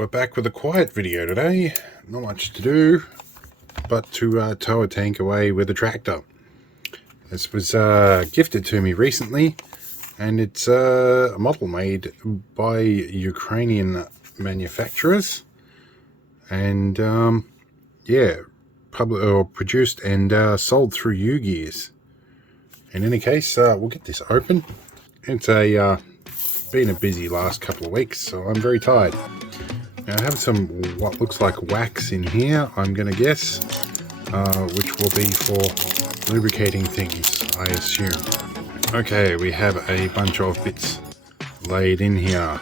we're back with a quiet video today. Not much to do but to tow a tank away with a tractor. This was gifted to me recently, and it's a model made by Ukrainian manufacturers, and produced and sold through Ugears. In any case, we'll get this open. It's been a busy last couple of weeks, so I'm very tired. Now I have some what looks like wax in here, I'm going to guess, which will be for lubricating things, I assume. Okay, we have a bunch of bits laid in here.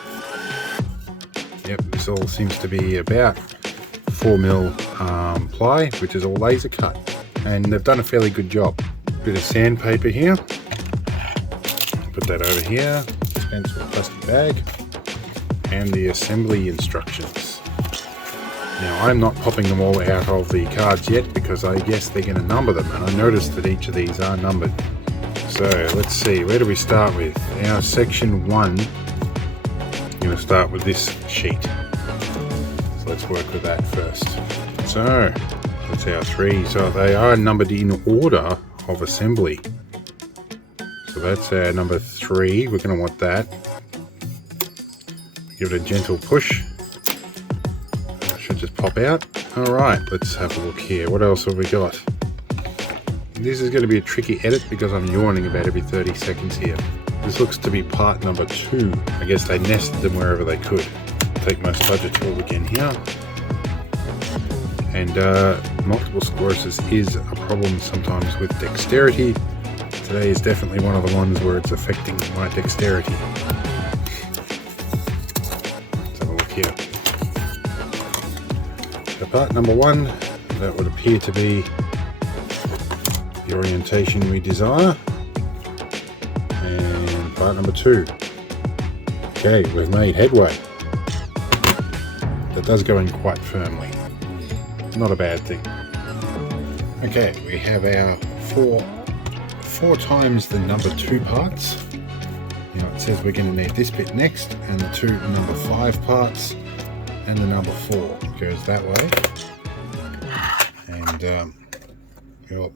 Yep, this all seems to be about 4mm ply, which is all laser cut, and they've done a fairly good job. Bit of sandpaper here. Put that over here. Pencil plastic bag, and the assembly instructions. Now I'm not popping them all out of the cards yet because I guess they're going to number them, and I noticed that each of these are numbered. So let's see, where do we start with? Our section 1, I'm going to start with this sheet. So let's work with that first. So that's our 3. So they are numbered in order of assembly. So that's our number 3. We're going to want that. Give it a gentle push. It should just pop out. Alright, let's have a look here. What else have we got? This is going to be a tricky edit because I'm yawning about every 30 seconds here. This looks to be part number 2. I guess they nested them wherever they could. Take my spudger tool again here. And multiple sclerosis is a problem sometimes with dexterity. Today is definitely one of the ones where it's affecting my dexterity. Let's have a look here. So part number 1, that would appear to be the orientation we desire. And part number 2. Okay, we've made headway. That does go in quite firmly. Not a bad thing. Okay, we have our 4 times the number 2 parts. Now it says we're going to need this bit next, and the 2 number 5 parts, and the number 4 goes that way. And we'll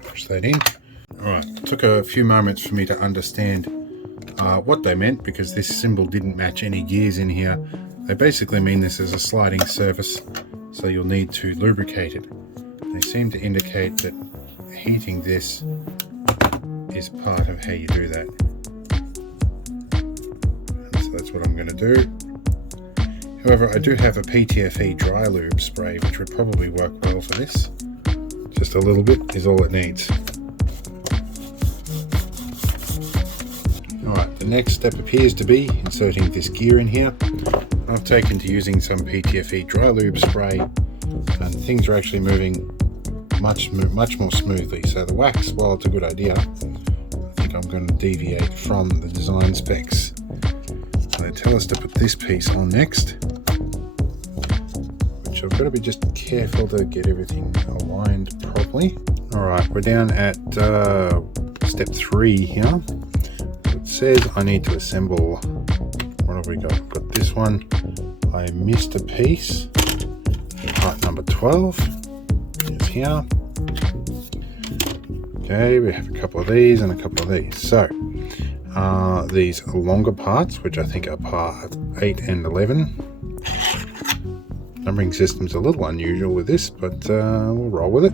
push that in. Alright, it took a few moments for me to understand what they meant, because this symbol didn't match any gears in here. They basically mean this is a sliding surface, so you'll need to lubricate it. They seem to indicate that heating this is part of how you do that. And so that's what I'm going to do. However, I do have a PTFE dry lube spray, which would probably work well for this. Just a little bit is all it needs. Alright, the next step appears to be inserting this gear in here. I've taken to using some PTFE dry lube spray, and things are actually moving much more smoothly. So the wax, while it's a good idea, I think I'm going to deviate from the design specs. So they tell us to put this piece on next, which I've got to be just careful to get everything aligned properly. Alright, we're down at step 3 here. It says I need to assemble, what have we got? I've got this one. I missed a piece. Part number 12 is here. Okay, we have a couple of these and a couple of these. So these longer parts, which I think are part 8 and 11. Numbering system's a little unusual with this, but we'll roll with it.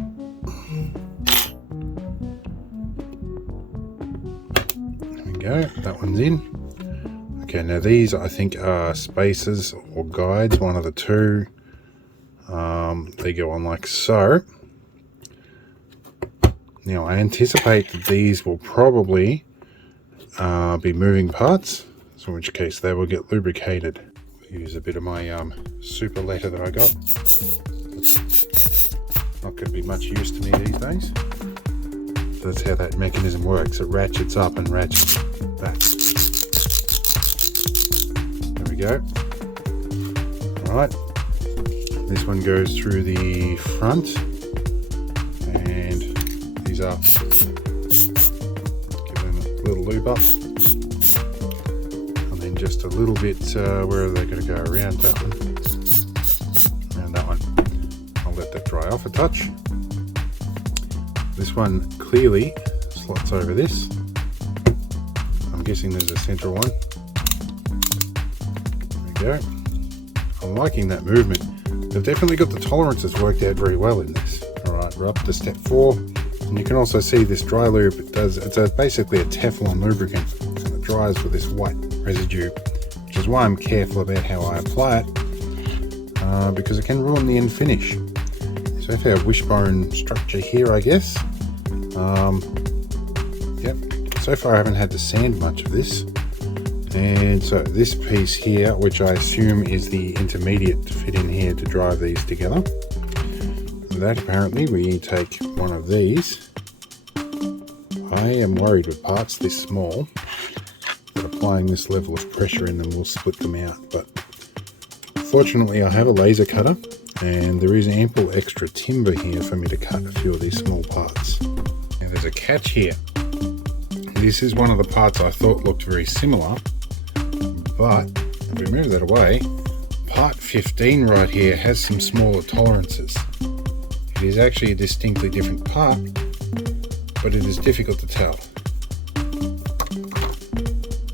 There we go, that one's in. Okay, now these I think are spacers or guides, one of the two. They go on like so. Now I anticipate that these will probably be moving parts, so in which case they will get lubricated. I'll use a bit of my super letter that I got. It's not going to be much use to me these days. So that's how that mechanism works. It ratchets up and ratchets back. There we go. Alright. This one goes through the front, and these up. Give them a little lube up, and then and just a little bit, where are they going to go? Around that one. Around that one. I'll let that dry off a touch. This one clearly slots over this. I'm guessing there's a central one. There we go. I'm liking that movement. They've definitely got the tolerances worked out very well in this. Alright, we're up to step 4. And you can also see this dry lube, it's basically a Teflon lubricant, and it dries with this white residue, which is why I'm careful about how I apply it, because it can ruin the end finish. So if our wishbone structure here, I guess. Yep, so far I haven't had to sand much of this. And so this piece here, which I assume is the intermediate to fit in here to drive these together. That apparently we take one of these. I am worried with parts this small that applying this level of pressure in them will split them out, but fortunately I have a laser cutter and there is ample extra timber here for me to cut a few of these small parts. And there's a catch here. This is one of the parts I thought looked very similar, but if we move that away, part 15 right here has some smaller tolerances. It is actually a distinctly different part, but it is difficult to tell.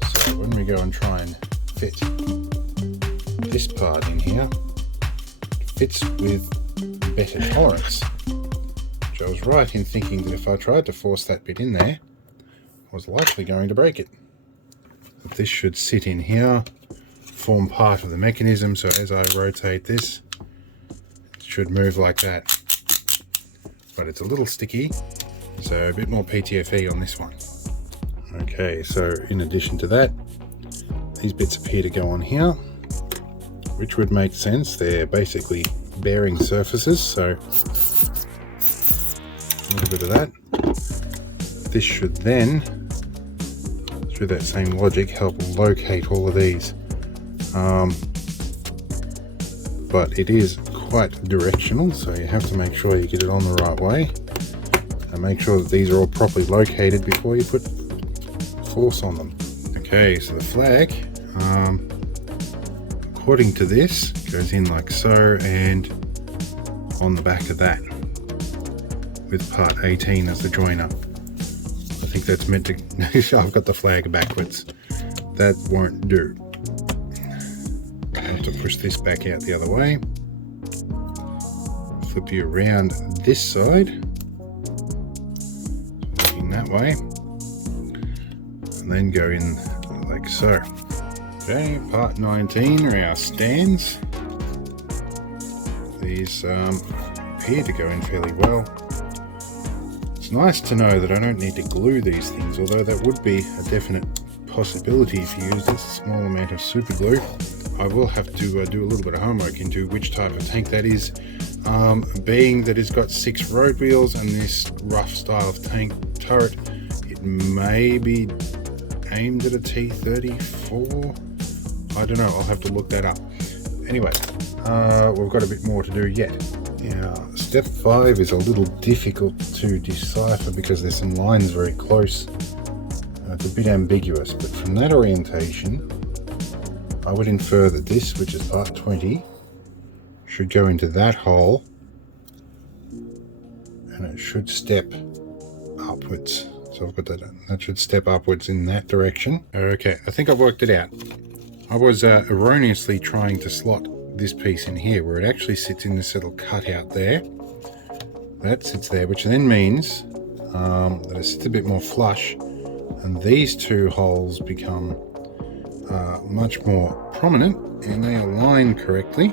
So when we go and try and fit this part in here, it fits with better tolerance. Which I was right in thinking that if I tried to force that bit in there, I was likely going to break it. But this should sit in here, form part of the mechanism, so as I rotate this, it should move like that. But it's a little sticky, so a bit more PTFE on this one. Okay, so in addition to that, these bits appear to go on here, which would make sense. They're basically bearing surfaces, so a little bit of that. This should then, through that same logic, help locate all of these. But it is quite directional, so you have to make sure you get it on the right way and make sure that these are all properly located before you put force on them. Okay, so the flag, according to this, goes in like so and on the back of that with part 18 as the joiner. I think that's meant to I've got the flag backwards. That won't do. I have to push this back out the other way. Flip you around this side, looking that way, and then go in like so. Okay, part 19 are our stands. These appear to go in fairly well. It's nice to know that I don't need to glue these things, although that would be a definite possibility if you use this small amount of super glue. I will have to do a little bit of homework into which type of tank that is. Being that it's got 6 road wheels and this rough style of tank turret, it may be aimed at a T34. I don't know, I'll have to look that up. Anyway, we've got a bit more to do yet. Now, step 5 is a little difficult to decipher because there's some lines very close. It's a bit ambiguous, but from that orientation, I would infer that this, which is part 20, should go into that hole and it should step upwards. So I've got that should step upwards in that direction. Okay, I think I've worked it out. I was erroneously trying to slot this piece in here where it actually sits in this little cutout there. That sits there, which then means that it sits a bit more flush, and these two holes become much more prominent and they align correctly.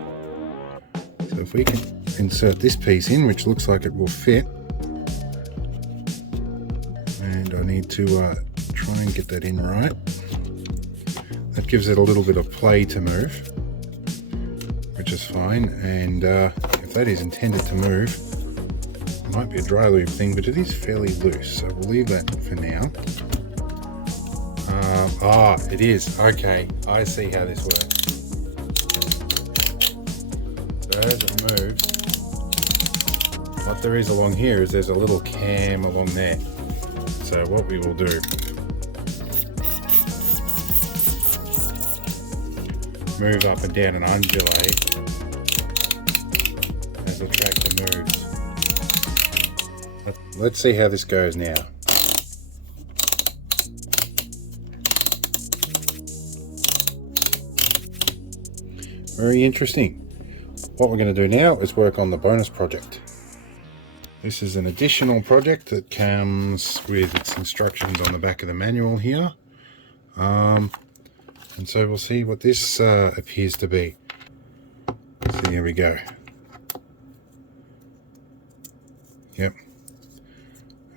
So if we can insert this piece in, which looks like it will fit, and I need to try and get that in right. That gives it a little bit of play to move, which is fine, and if that is intended to move, it might be a dry lube thing, but it is fairly loose, so we'll leave that for now. It is. Okay, I see how this works. So as it moves, what there is along here is there's a little cam along there. So what we will do move up and down and undulate as the tractor moves. Let's see how this goes now. Very interesting. What we're going to do now is work on the bonus project. This is an additional project that comes with its instructions on the back of the manual here. And so we'll see what this appears to be. So here we go. Yep.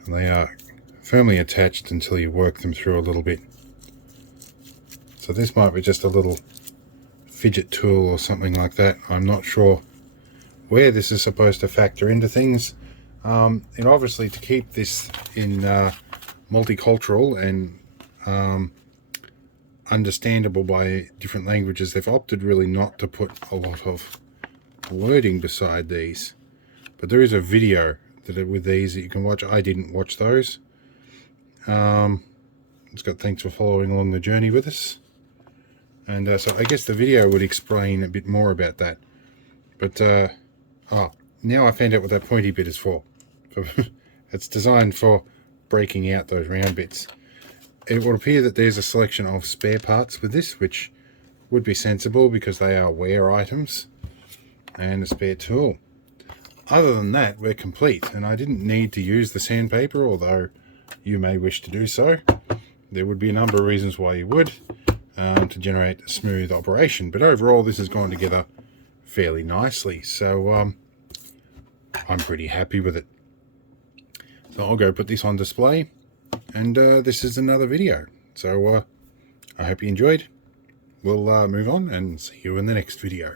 And they are firmly attached until you work them through a little bit. So this might be just a little fidget tool or something like that. I'm not sure where this is supposed to factor into things. And obviously, to keep this in multicultural and understandable by different languages, they've opted really not to put a lot of wording beside these. But there is a video with these that you can watch. I didn't watch those. It's got thanks for following along the journey with us. And so I guess the video would explain a bit more about that. But now I found out what that pointy bit is for. It's designed for breaking out those round bits. It would appear that there's a selection of spare parts with this, which would be sensible because they are wear items, and a spare tool. Other than that, we're complete, and I didn't need to use the sandpaper, although you may wish to do so. There would be a number of reasons why you would. To generate a smooth operation, but overall this has gone together fairly nicely, so I'm pretty happy with it. So I'll go put this on display, and this is another video. So I hope you enjoyed. We'll move on and see you in the next video.